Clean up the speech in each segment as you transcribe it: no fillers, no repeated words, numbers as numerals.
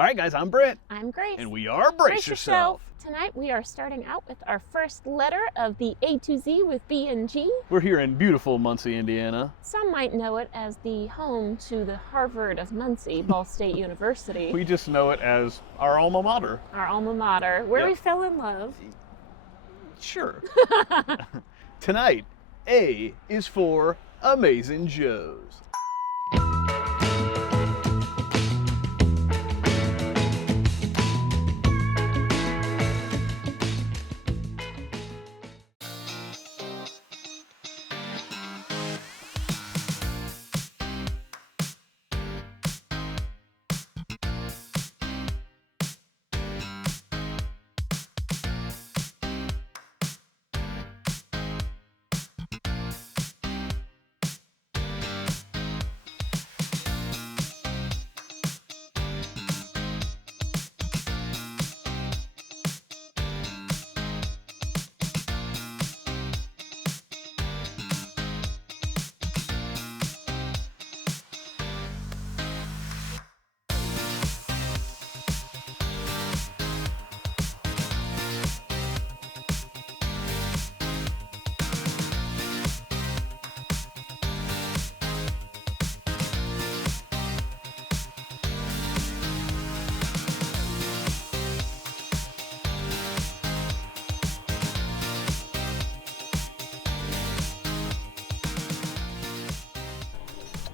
All right, guys, I'm Brent. I'm Grace. And we are Brace Yourself. Tonight we are starting out with our first letter of the A to Z with B and G. We're here in beautiful Muncie, Indiana. Some might know it as the home to the Harvard of Muncie, Ball State University. We just know it as our alma mater. Our alma mater, where Yep. we fell in love. Sure. Tonight, A is for Amazing Joe's.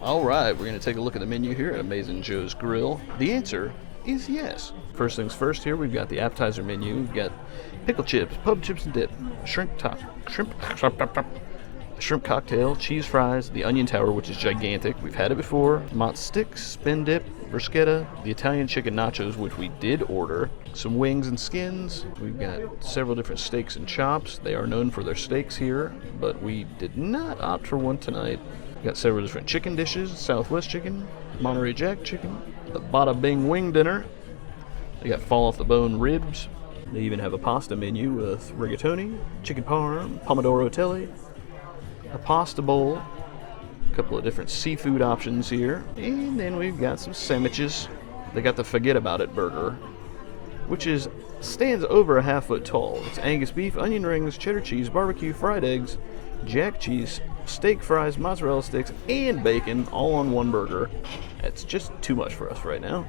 All right, we're going to take a look at the menu here at Amazing Joe's Grill. The answer is yes. First things first here, we've got the appetizer menu. We've got pickle chips, pub chips and dip, shrimp cocktail, cheese fries, the onion tower, which is gigantic. We've had it before. Mott sticks, spin dip, bruschetta, the Italian chicken nachos, which we did order, some wings and skins. We've got several different steaks and chops. They are known for their steaks here, but we did not opt for one tonight. Got several different chicken dishes, Southwest chicken, Monterey Jack chicken, the Bada Bing wing dinner. They got fall off the bone ribs. They even have a pasta menu with rigatoni, chicken parm, pomodoro telly, a pasta bowl, a couple of different seafood options here, and then we've got some sandwiches. They got the Forget About It burger, which stands over a half-foot tall. It's Angus beef, onion rings, cheddar cheese, barbecue, fried eggs, jack cheese, steak fries, mozzarella sticks, and bacon all on one burger. That's just too much for us right now.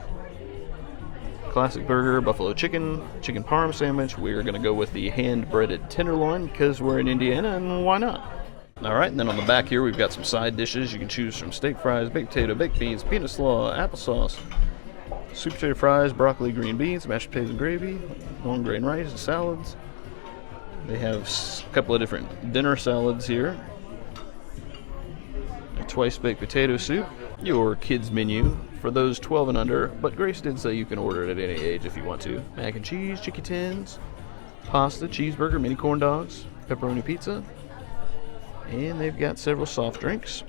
Classic burger, buffalo chicken, chicken parm sandwich. We're going to go with the hand-breaded tenderloin because we're in Indiana, and why not? All right, and then on the back here, we've got some side dishes. You can choose from steak fries, baked potato, baked beans, peanut slaw, applesauce, sweet potato fries, broccoli, green beans, mashed potatoes and gravy, long grain rice, and salads. They have a couple of different dinner salads here. A twice baked potato soup, your kids menu for those 12 and under, but Grace did say you can order it at any age if you want to. Mac and cheese, chicken tins, pasta, cheeseburger, mini corn dogs, pepperoni pizza, and they've got several soft drinks.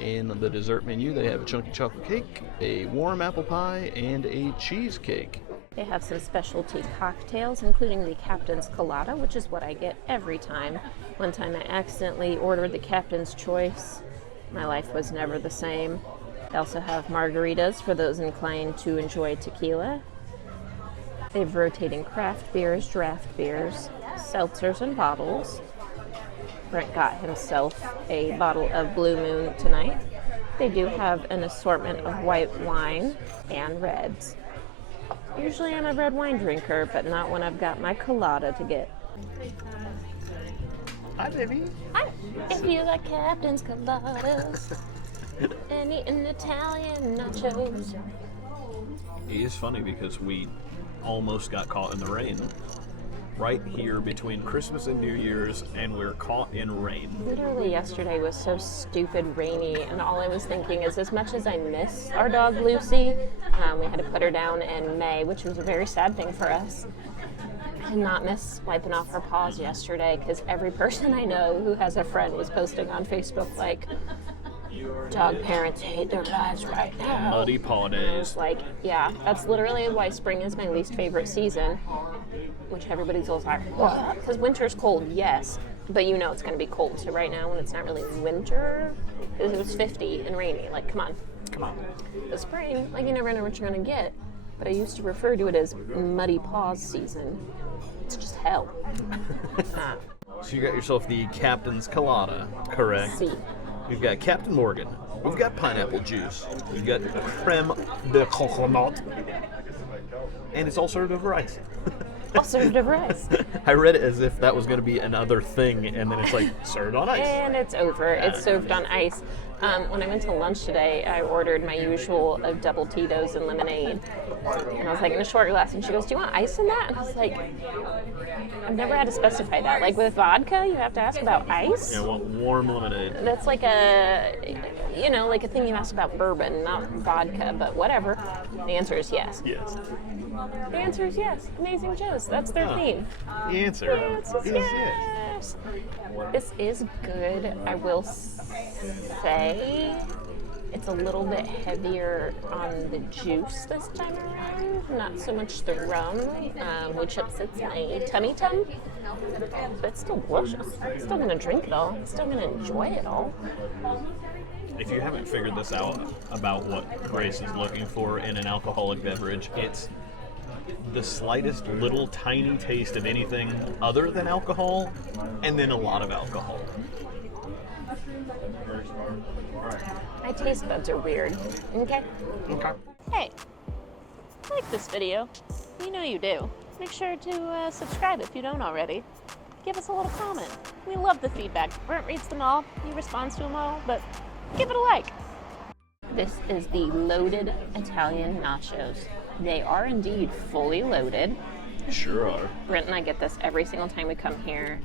And on the dessert menu, they have a chunky chocolate cake, a warm apple pie, and a cheesecake. They have some specialty cocktails, including the Captain's Colada, which is what I get every time. One time I accidentally ordered the Captain's Choice. My life was never the same. They also have margaritas for those inclined to enjoy tequila. They have rotating craft beers, draft beers, seltzers and bottles. Brent got himself a bottle of Blue Moon tonight. They do have an assortment of white wine and reds. Usually I'm a red wine drinker, but not when I've got my colada to get. Hi, baby. Hi. If you like Captain's Coladas and eating Italian nachos. It is funny because we almost got caught in the rain right here between Christmas and New Year's, and we're caught in rain. Literally yesterday was so stupid rainy, and all I was thinking is, as much as I miss our dog Lucy, we had to put her down in May, which was a very sad thing for us. I did not miss wiping off her paws yesterday, because every person I know who has a friend was posting on Facebook like, dog parents hate their lives right now. Muddy paw days. Like, yeah, that's literally why spring is my least favorite season, which everybody's always like, what? Because winter's cold, yes, but you know it's going to be cold. So right now, when it's not really winter, it was 50 and rainy. Like, come on. Come on. The spring, like you never know what you're gonna get. But I used to refer to it as muddy paws season. It's just hell. So you got yourself the Captain's Colada, correct? See. We've got Captain Morgan. We've got pineapple juice. We've got creme de coconut. And it's all served over ice. All served over ice. I read it as if that was going to be another thing, and then it's like served on ice. And it's over. It's served on ice. When I went to lunch today, I ordered my usual of double Tito's and lemonade. And I was like, in a short glass. And she goes, do you want ice in that? And I was like, I've never had to specify that. Like with vodka, you have to ask about ice? Yeah, I want warm lemonade. That's like like a thing you ask about bourbon, not vodka, but whatever. The answer is yes. Yes. The answer is yes. Amazing Joe's. That's their theme. The answer is yes. This is good. I will say it's a little bit heavier on the juice this time around, not so much the rum, which upsets my tummy. But it's still delicious. I'm still going to drink it all. I'm still going to enjoy it all. If you haven't figured this out about what Grace is looking for in an alcoholic beverage, it's the slightest little tiny taste of anything other than alcohol, and then a lot of alcohol. My taste buds are weird. Okay? Okay. Hey, like this video. You know you do. Make sure to subscribe if you don't already. Give us a little comment. We love the feedback. Brent reads them all. He responds to them all, but give it a like. This is the loaded Italian nachos. They are indeed fully loaded. Sure are. Brent and I get this every single time we come here.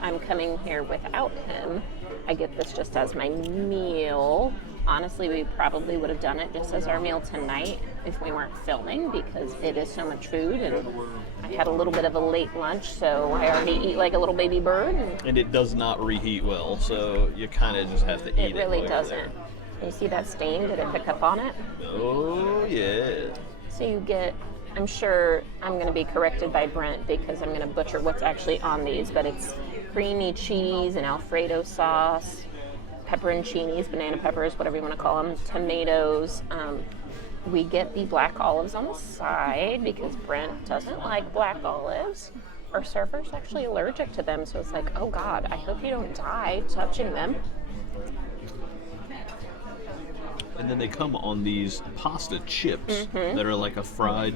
I'm coming here without him. I get this just as my meal. Honestly, we probably would have done it just as our meal tonight if we weren't filming, because it is so much food, and I had a little bit of a late lunch, so I already eat like a little baby bird. And it does not reheat well, so you kind of just have to eat it. It really while doesn't. you're there. You see that stain? Did it pick up on it? Oh, yeah. So you get, I'm sure I'm going to be corrected by Brent because I'm going to butcher what's actually on these, but it's creamy cheese and Alfredo sauce, pepperoncinis, banana peppers, whatever you want to call them, tomatoes. We get the black olives on the side because Brent doesn't like black olives. Our server's actually allergic to them, so it's like, oh God, I hope you don't die touching them. And then they come on these pasta chips that are like a fried,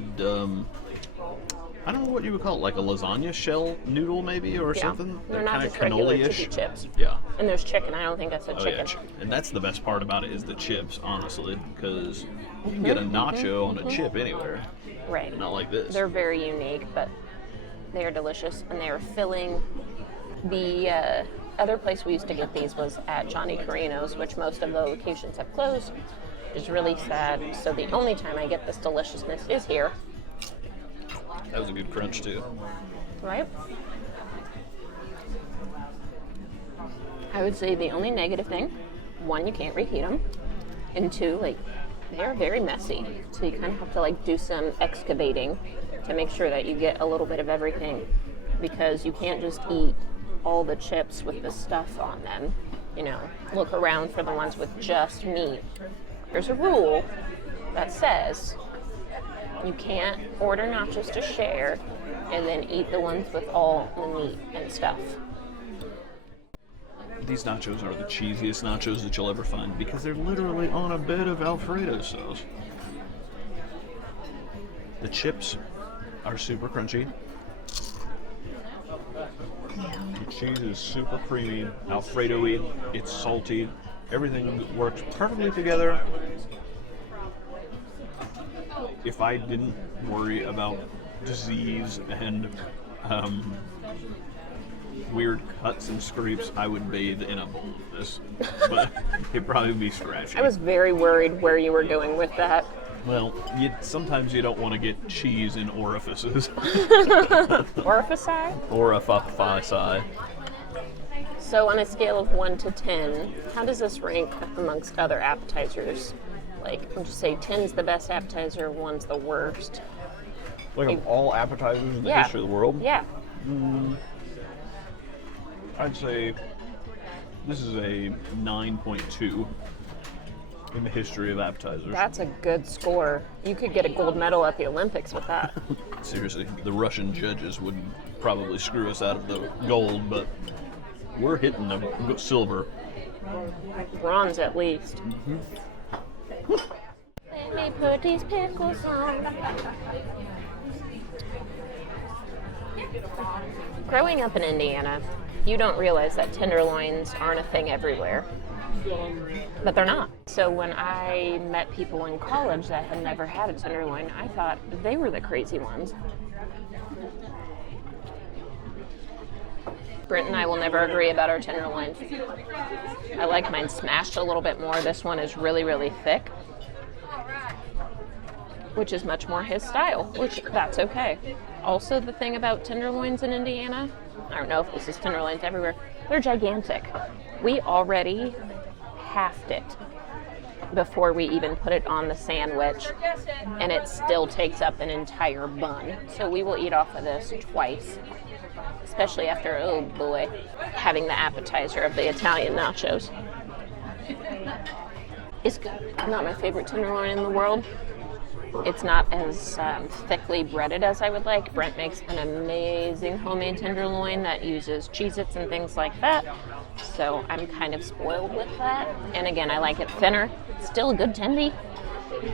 I don't know what you would call it, like a lasagna shell noodle maybe or something. They're not kind just of regular cannoli-ish. chippy chips. Yeah. And there's chicken. I don't think I said Oh, chicken. yeah. And that's the best part about it is the chips, honestly, because you can get a nacho on a chip anywhere. Right. Not like this. They're very unique, but they are delicious, and they are filling. The other place we used to get these was at Johnny Carino's, which most of the locations have closed, which is really sad. So the only time I get this deliciousness is here. That was a good crunch, too. Right? I would say the only negative thing, one, you can't reheat them, and two, like, they're very messy. So you kind of have to, like, do some excavating to make sure that you get a little bit of everything, because you can't just eat all the chips with the stuff on them. You know, look around for the ones with just meat. There's a rule that says you can't order nachos to share and then eat the ones with all the meat and stuff. These nachos are the cheesiest nachos that you'll ever find because they're literally on a bed of Alfredo sauce. The chips are super crunchy. The cheese is super creamy, Alfredo-y, it's salty. Everything works perfectly together. If I didn't worry about disease and weird cuts and scrapes, I would bathe in a bowl of this. But it'd probably be scratchy. I was very worried where you were going with that. Well, sometimes you don't want to get cheese in orifices. Orifici? Orifici. So on a scale of 1 to 10, how does this rank amongst other appetizers? Like, would you say 10's the best appetizer, 1's the worst? Like of all appetizers in the history of the world? Yeah. I'd say this is a 9.2. in the history of appetizers. That's a good score. You could get a gold medal at the Olympics with that. Seriously, the Russian judges would probably screw us out of the gold, but we're hitting the silver. Bronze at least. Let me put these pickles on. Growing up in Indiana, you don't realize that tenderloins aren't a thing everywhere. But they're not. So when I met people in college that had never had a tenderloin, I thought they were the crazy ones. Brent and I will never agree about our tenderloins. I like mine smashed a little bit more. This one is really, really thick, which is much more his style, which that's okay. Also, the thing about tenderloins in Indiana, I don't know if this is tenderloins everywhere, they're gigantic. We already halved it before we even put it on the sandwich, and it still takes up an entire bun. So we will eat off of this twice, especially after, oh boy, having the appetizer of the Italian nachos. It's good. Not my favorite tenderloin in the world. It's not as thickly breaded as I would like. Brent makes an amazing homemade tenderloin that uses Cheez-Its and things like that. So I'm kind of spoiled with that. And again, I like it thinner. Still a good tendy.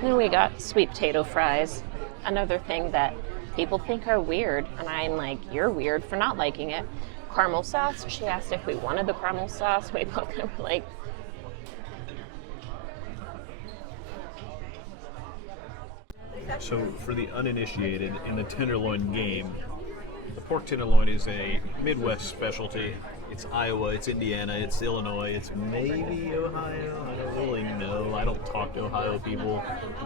Then we got sweet potato fries. Another thing that people think are weird. And I'm like, you're weird for not liking it. Caramel sauce. She asked if we wanted the caramel sauce. We both were like, So for the uninitiated in the tenderloin game, the pork tenderloin is a Midwest specialty. It's Iowa, it's Indiana, it's Illinois, it's maybe Ohio. I don't really know. I don't talk to Ohio people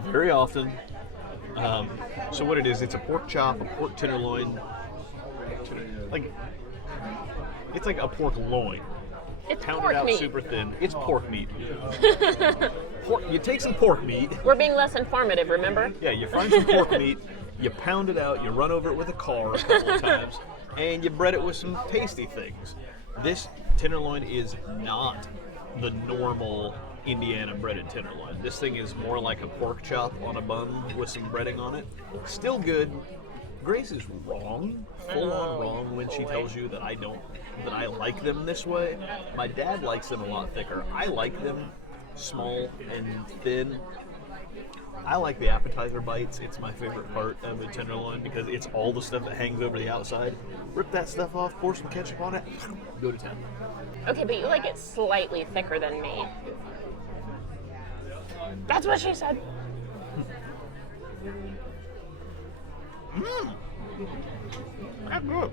very often. So what it is, it's a pork chop, a pork tenderloin. It's like a pork loin. it's Pounded pork out meat. super thin. It's pork meat. You take some pork meat. We're being less informative, remember? Yeah, you find some pork meat, you pound it out, you run over it with a car a couple of times, and you bread it with some tasty things. This tenderloin is not the normal Indiana breaded tenderloin. This thing is more like a pork chop on a bun with some breading on it. Still good. Grace is wrong, full on wrong when she tells you that I like them this way. My dad likes them a lot thicker. I like them small and thin. I like the appetizer bites. It's my favorite part of the tenderloin because it's all the stuff that hangs over the outside. Rip that stuff off, pour some ketchup on it, go to town. Okay, but you like it slightly thicker than me. That's what she said. That's good.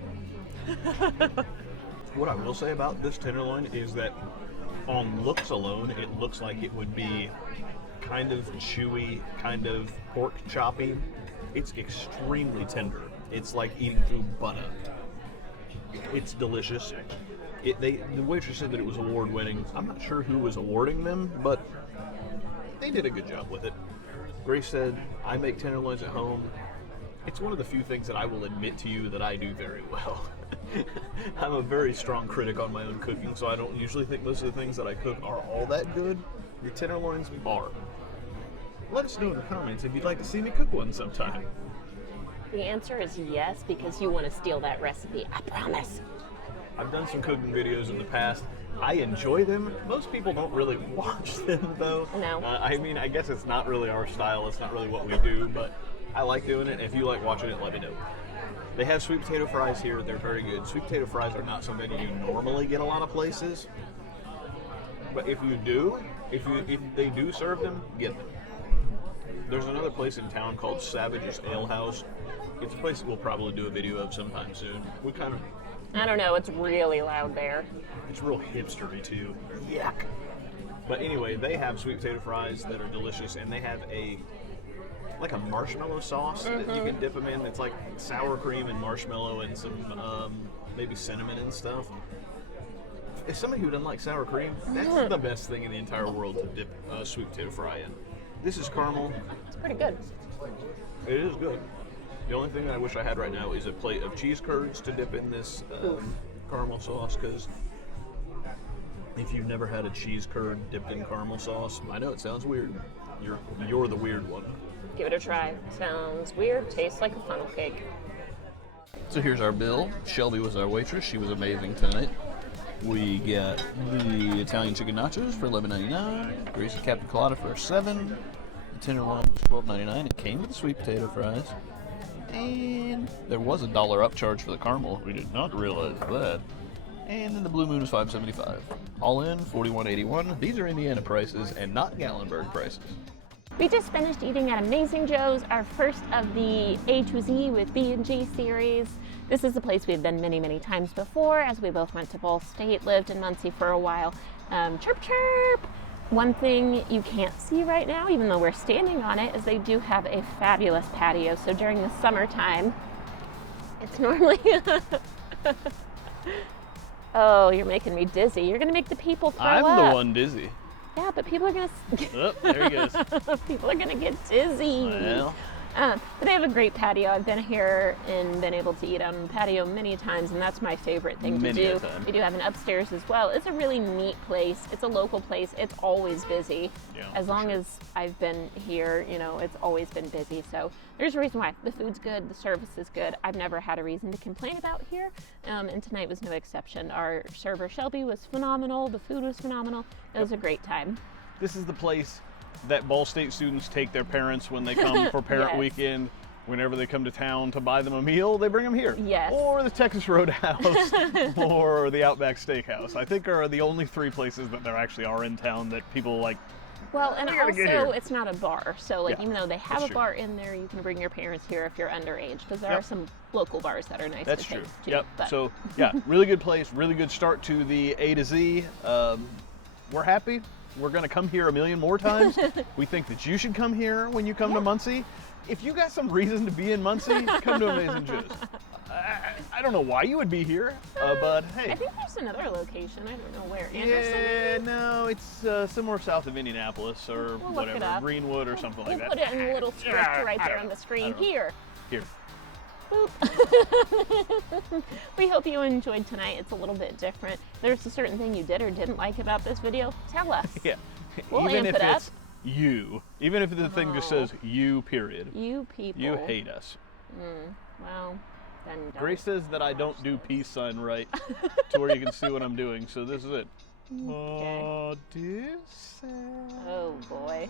What I will say about this tenderloin is that on looks alone, it looks like it would be kind of chewy, kind of pork choppy. It's extremely tender. It's like eating through butter. It's delicious. The waitress said that it was award-winning. I'm not sure who was awarding them, but they did a good job with it. Grace said, I make tenderloins at home. It's one of the few things that I will admit to you that I do very well. I'm a very strong critic on my own cooking, so I don't usually think most of the things that I cook are all that good. The tenderloins are. Let us know in the comments if you'd like to see me cook one sometime. The answer is yes, because you want to steal that recipe. I promise. I've done some cooking videos in the past. I enjoy them. Most people don't really watch them, though. No. I mean, I guess it's not really our style. It's not really what we do, but I like doing it. If you like watching it, let me know. They have sweet potato fries here. They're very good. Sweet potato fries are not something you normally get a lot of places. But if you do, if they do serve them, get them. There's another place in town called Savage's Ale House. It's a place that we'll probably do a video of sometime soon. I don't know, it's really loud there. It's real hipstery too. Yuck. But anyway, they have sweet potato fries that are delicious, and they have a marshmallow sauce that you can dip them in. It's like sour cream and marshmallow and some maybe cinnamon and stuff. As somebody who doesn't like sour cream, that's the best thing in the entire world to dip a sweet potato fry in. This is caramel. It's pretty good. It is good. The only thing that I wish I had right now is a plate of cheese curds to dip in this caramel sauce, because If you've never had a cheese curd dipped in caramel sauce, I know it sounds weird. You're the weird one. Give it a try. Sounds weird. Tastes like a funnel cake. So here's our bill. Shelby was our waitress. She was amazing tonight. We got the Italian chicken nachos for $11.99. Grace's Captain Colada for $7. The tenderloin was $12.99. It came with the sweet potato fries. And there was a $1 upcharge for the caramel. We did not realize that. And then the Blue Moon was $5.75. All in, $41.81. These are Indiana prices and not Gallenberg prices. We just finished eating at Amazing Joe's, our first of the A to Z with B&G series. This is a place we've been many, many times before, as we both went to Ball State, lived in Muncie for a while. Chirp, chirp! One thing you can't see right now, even though we're standing on it, is they do have a fabulous patio. So during the summertime, it's normally... Oh, you're making me dizzy. You're going to make the people throw up. I'm the one dizzy. Yeah, but people are going to... Oh, there he goes. People are going to get dizzy. Well. But they have a great patio. I've been here and been able to eat on the patio many times, and that's my favorite thing to do. They do have an upstairs as well. It's a really neat place. It's a local place. It's always busy. Yeah, as long as I've been here, you know, it's always been busy. So there's a reason why. The food's good. The service is good. I've never had a reason to complain about here, and tonight was no exception. Our server, Shelby, was phenomenal. The food was phenomenal. It was a great time. This is the place that Ball State students take their parents when they come for parent Yes. weekend. Whenever they come to town to buy them a meal, they bring them here. Yes. Or the Texas Roadhouse, or the Outback Steakhouse. I think are the only three places that there actually are in town that people like. Well, and gotta get here. also it's not a bar, so like Yeah, even though they have that's a true. bar in there, you can bring your parents here if you're underage, because there Yep. are some local bars that are nice That's to true. take too. Yep. But So yeah, really good place, really good start to the A to Z. We're happy. We're gonna come here a million more times. We think that you should come here when you come to Muncie. If you got some reason to be in Muncie, come to Amazing Joe's. I don't know why you would be here, but hey. I think there's another location. I don't know where. Anderson, Yeah, maybe? no, it's somewhere south of Indianapolis or We'll look it whatever, up. Greenwood or something We'll like put that. it in a little script right there on the screen. Here. Here. Boop. We hope you enjoyed tonight. It's a little bit different. There's a certain thing you did or didn't like about this video. Tell us. Yeah. We'll Even amp if it up. it's you. Even if the thing just No. says you, period. You people. You hate us. Well, then don't. Grace says that I don't do peace sign right to where you can see what I'm doing, so this is it. Okay. Odyssey. Oh boy.